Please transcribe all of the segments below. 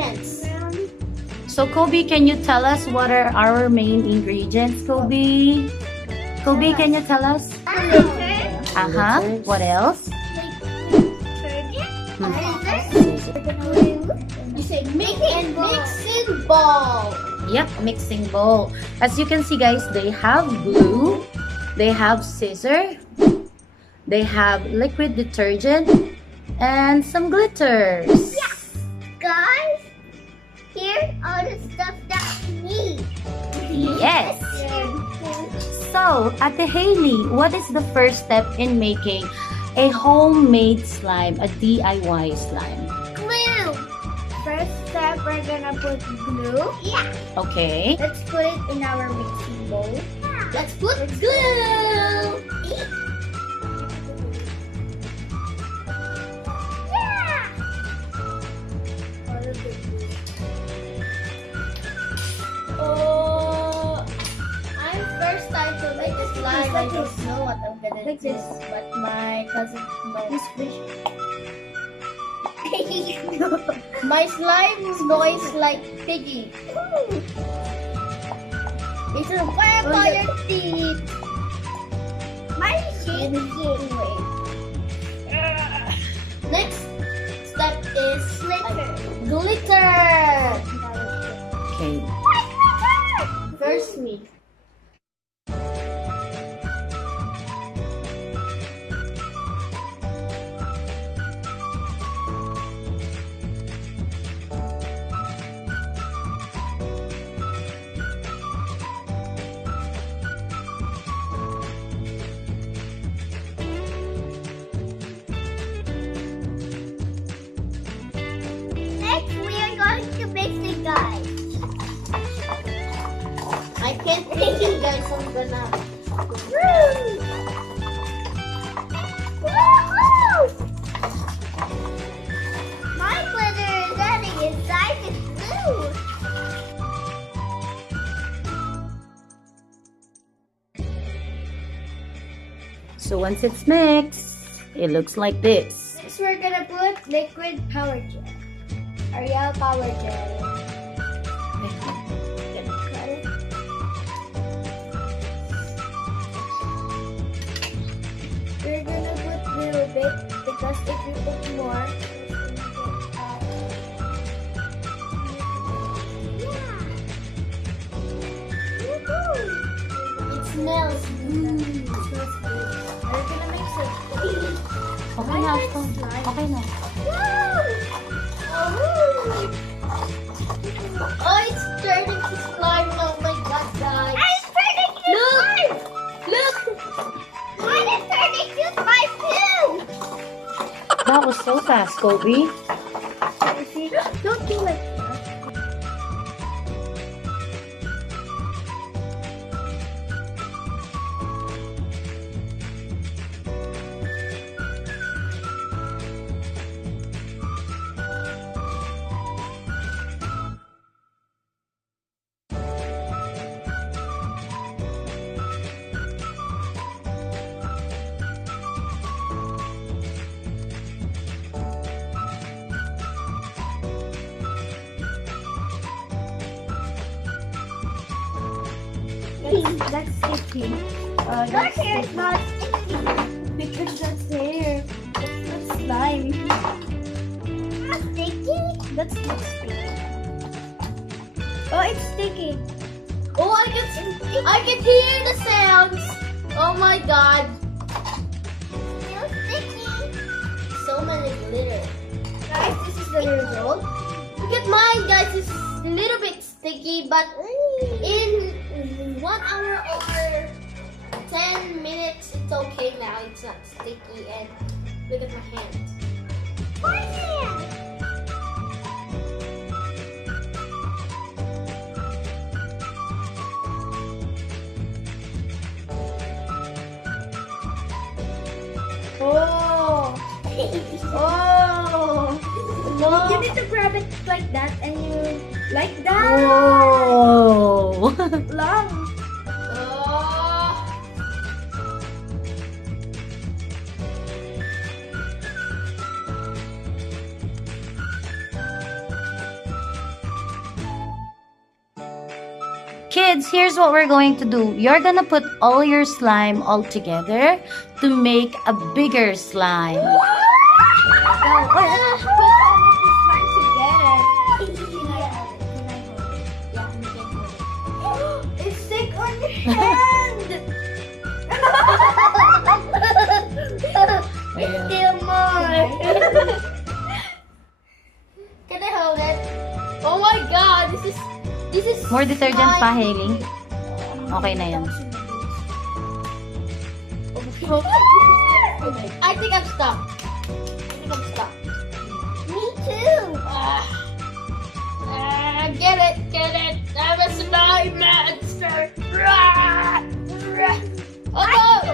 ingredients. So Kobe, can you tell us what are our main ingredients, Kobe? Kobe, can you tell us? What else? You say mixing bowl. Yep, mixing bowl. As you can see, guys, they have glue, they have scissor, they have liquid detergent, and some glitters. Yes, guys, here are the stuff that we need. Yes. So, Ate Hailey, what is the first step in making a homemade slime, a DIY slime? Glue. First step, we're gonna put glue. Yeah. Okay. Let's put it in our mixing bowl. Yeah. Let's put glue. Yeah. Oh, I'm first time to make a slime. I don't know what I'm gonna do, but my cousin knows. My slime noise like piggy. It's a vampire teeth. My shit. Next step is glitter. Okay. First me. Next, we are going to mix it, guys. I can't think it, guys. I'm gonna. Woo-hoo! My glitter is getting inside the glue. So once it's mixed, it looks like this. Next, we're gonna put liquid power gel. Ariel power gel. We're gonna put a little bit because if we put more, it smells good. We're gonna mix it. Okay na, okay na. Oh, it's turning to slime. Oh my god, guys. It's turning to slime. Look. Mine is turning to slime too. That was so fast, Kobe. Don't do it. That's sticky. Your hair is not sticky. Because that's hair. That's not slime. Not sticky? That's not sticky. Oh, it's sticky. Oh, I can hear the sounds. Oh my god. Still sticky. So many glitter. Guys, this is the result. Look at mine, guys. It's a little bit sticky, but in 1 hour or 10 minutes, it's okay now. It's not sticky. And look at my hands. My hand. Oh. Oh. No. You need to grab it like that and you like that. Whoa! Long. Oh. kids, here's what we're going to do. You're gonna put all your slime all together to make a bigger slime. It's sick on your hand. Still more. Can I hold it? Oh my god, this is More detergent pa, slime. Hailey. Okay na yan. I think I'm stuck. Me too. Get it. I'm a slime monster. Oh no!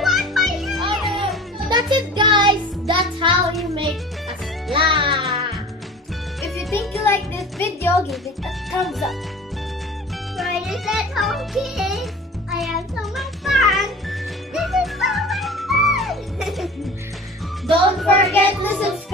That's it, guys. That's how you make a slime. If you think you like this video, give it a thumbs up. Fridays at home, kids. I have so much fun. This is so much fun. Don't forget to subscribe.